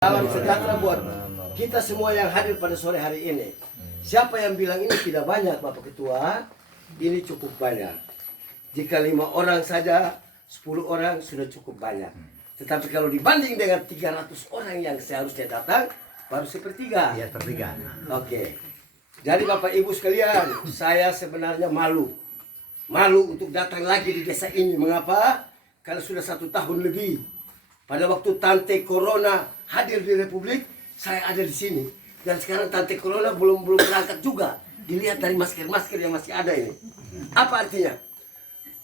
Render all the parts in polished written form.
Salam sejahtera buat kita semua yang hadir pada sore hari ini. Siapa yang bilang ini tidak banyak, Bapak Ketua? Ini cukup banyak. Jika 5 orang saja, 10 orang sudah cukup banyak. Tetapi kalau dibanding dengan 300 orang yang seharusnya datang, baru sepertiga. Ya, sepertiga. Oke. Jadi Bapak Ibu sekalian, saya sebenarnya malu. Malu untuk datang lagi di desa ini. Mengapa? Karena sudah 1 tahun lebih. Pada waktu Tante Corona hadir di Republik, saya ada di sini. Dan sekarang Tante Corona belum berangkat juga. Dilihat dari masker-masker yang masih ada ini. Apa artinya?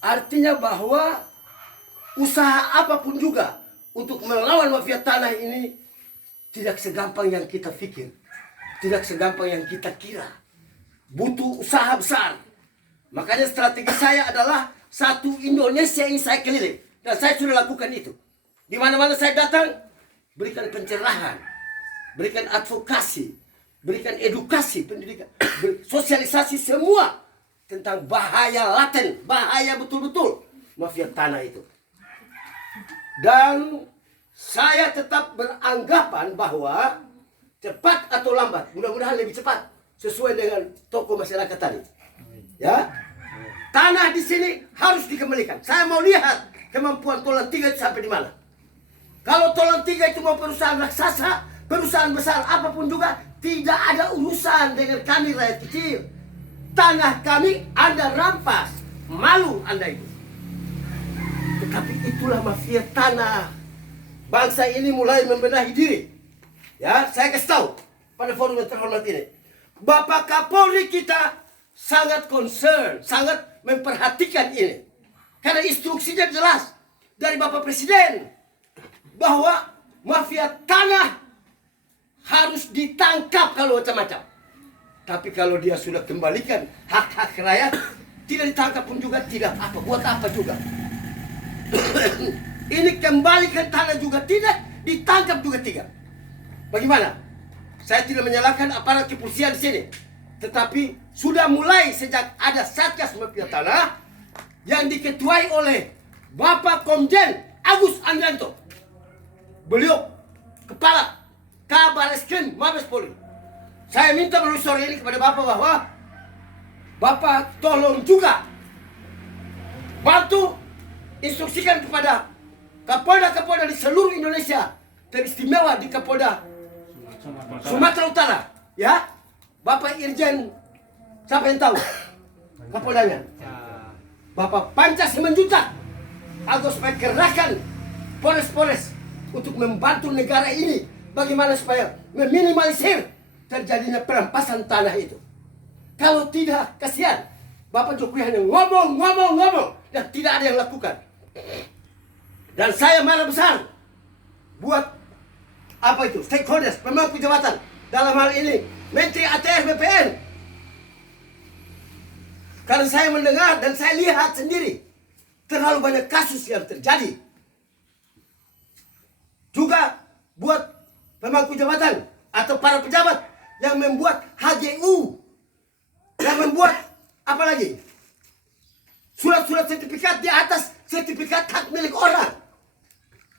Artinya bahwa usaha apapun juga untuk melawan mafia tanah ini tidak segampang yang kita pikir. Tidak segampang yang kita kira. Butuh usaha besar. Makanya strategi saya adalah satu Indonesia yang saya keliling. Dan saya sudah lakukan itu. Di mana-mana saya datang, berikan pencerahan, berikan advokasi, berikan edukasi, pendidikan, sosialisasi semua tentang bahaya laten, bahaya betul-betul mafia tanah itu. Dan saya tetap beranggapan bahwa cepat atau lambat, mudah-mudahan lebih cepat, sesuai dengan tokoh masyarakat tadi. Ya, tanah di sini harus dikembalikan. Saya mau lihat kemampuan Tolan 3 itu sampai di mana. Kalau Tolan 3 itu mau perusahaan raksasa, perusahaan besar apapun juga, tidak ada urusan dengan kami rakyat kecil. Tanah kami Anda rampas, malu Anda itu. Tetapi itulah mafia tanah. Bangsa ini mulai membenahi diri. Ya, saya kasih tahu pada forum yang terhormat ini. Bapak Kapolri kita sangat concern, sangat memperhatikan ini. Karena instruksinya jelas dari Bapak Presiden. Bahwa mafia tanah harus ditangkap kalau macam-macam. Tapi kalau dia sudah kembalikan hak-hak rakyat, tidak ditangkap pun juga tidak apa. Buat apa juga? Ini kembalikan tanah juga tidak, ditangkap juga tidak. Bagaimana? Saya tidak menyalahkan aparat kepolisian di sini. Tetapi sudah mulai sejak ada Satgas Mafia Tanah yang diketuai oleh Bapak Komjen Agus Andrianto. Beliau kepala Kabareskrim Mabes Polri. Saya minta melalui sore ini kepada Bapak bahwa Bapak tolong juga bantu instruksikan kepada Kapolda-Kapolda di seluruh Indonesia, teristimewa di Kapolda Sumatera Utara, ya. Bapak Irjen, siapa yang tahu Kapoldanya? Bapak Panca Simanjuntak, agar supaya kerahkan Polres-Polres untuk membantu negara ini bagaimana supaya meminimalisir terjadinya perampasan tanah itu. Kalau tidak, kasihan. Bapak Jokowi hanya ngomong dan tidak ada yang lakukan. Dan saya marah besar buat apa itu? Stakeholders, pemangku jabatan. Dalam hal ini Menteri ATR BPN. Karena saya mendengar dan saya lihat sendiri terlalu banyak kasus yang terjadi. Juga buat pemangku jabatan atau para pejabat yang membuat HGU, yang membuat apa lagi? Surat-surat sertifikat di atas sertifikat hak milik orang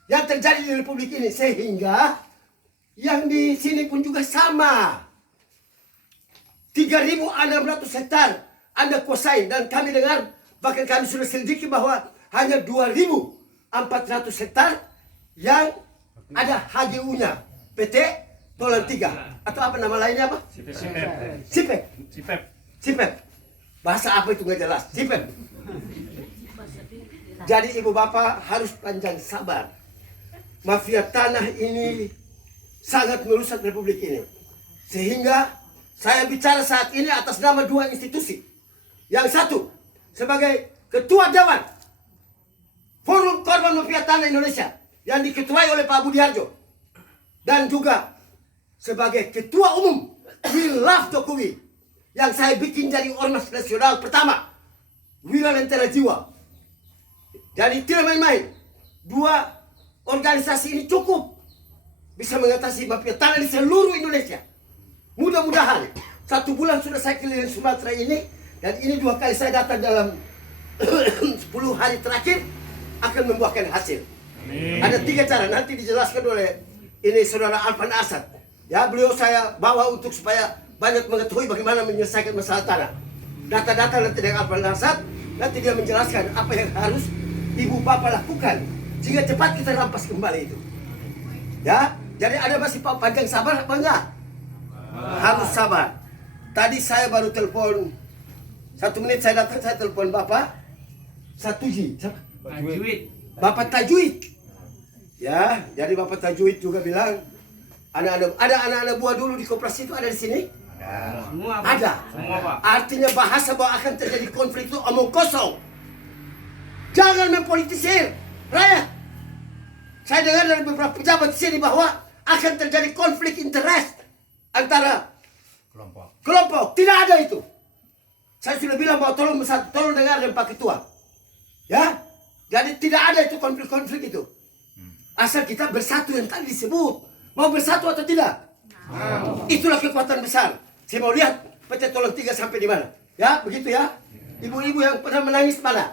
yang terjadi di Republik ini, sehingga yang di sini pun juga sama. 3.600 hektar Anda kuasai, dan kami dengar bahkan kami sudah selidiki bahwa hanya 2.400 hektar yang ada HGU-nya, PT Tolan 3 atau apa nama lainnya apa? Sipep. Bahasa apa itu nggak jelas. Sipep. Jadi ibu bapak harus panjang sabar. Mafia tanah ini sangat merusak Republik ini. Sehingga saya bicara saat ini atas nama 2 institusi. Yang satu sebagai Ketua Dewan Forum Korban Mafia Tanah Indonesia yang diketuai oleh Pak Budi Harjo, dan juga sebagai Ketua Umum We Love Jokowi yang saya bikin jadi ormas nasional pertama, Wira Lentera Jiwa. Jadi tidak main-main. 2 organisasi ini cukup bisa mengatasi mafia tanah di seluruh Indonesia. Mudah-mudahan 1 bulan sudah saya keliling Sumatera ini, dan ini 2 kali saya datang dalam 10 hari terakhir akan membuahkan hasil. Amin. Ada 3 cara, nanti dijelaskan oleh ini saudara Alvan Asad. Ya, beliau saya bawa untuk supaya banyak mengetahui bagaimana menyelesaikan masalah tanah. Data-data nanti dengan Alvan Asad, nanti dia menjelaskan apa yang harus ibu bapak lakukan sehingga cepat kita rampas kembali itu. Ya, jadi ada masih panjang sabar apa enggak? Harus sabar. Tadi saya baru telepon 1 menit saya datang, saya telepon bapak Satuji, siapa? Bapak Tajwid. Ya, jadi Bapak Tajwid juga bilang ada anak-anak buah dulu di koperasi itu ada di sini? Semua, Pak. Ada. Semua, Pak. Artinya bahasa bahwa akan terjadi konflik itu omong kosong. Jangan mempolitisir rakyat. Saya dengar dari beberapa pejabat di sini bahwa akan terjadi konflik interest antara kelompok. Tidak ada itu. Saya sudah bilang bahwa tolong dengar dari Pak Ketua. Ya, jadi tidak ada itu konflik-konflik itu. Asal kita bersatu yang tadi disebut. Mau bersatu atau tidak? Itulah kekuatan besar. Saya mau lihat PT Tolong 3 sampai di mana. Ya, begitu ya. Ibu-ibu yang pernah menangis mana?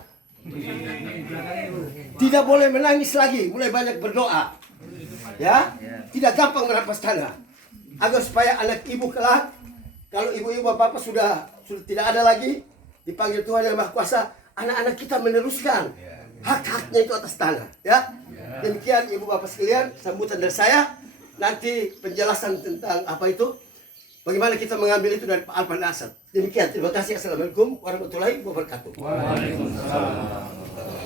Tidak boleh menangis lagi, mulai banyak berdoa. Ya, tidak gampang merampas tanah. Agar supaya anak ibu kelak, kalau ibu-ibu bapak sudah tidak ada lagi, dipanggil Tuhan yang Maha Kuasa, anak-anak kita meneruskan hak-haknya itu atas tanah. Ya, demikian ibu bapak sekalian, sambutan dari saya. Nanti penjelasan tentang apa itu, bagaimana kita mengambil itu dari Pak Alvan Asad. Demikian, terima kasih. Assalamualaikum warahmatullahi wabarakatuh. Waalaikumsalam.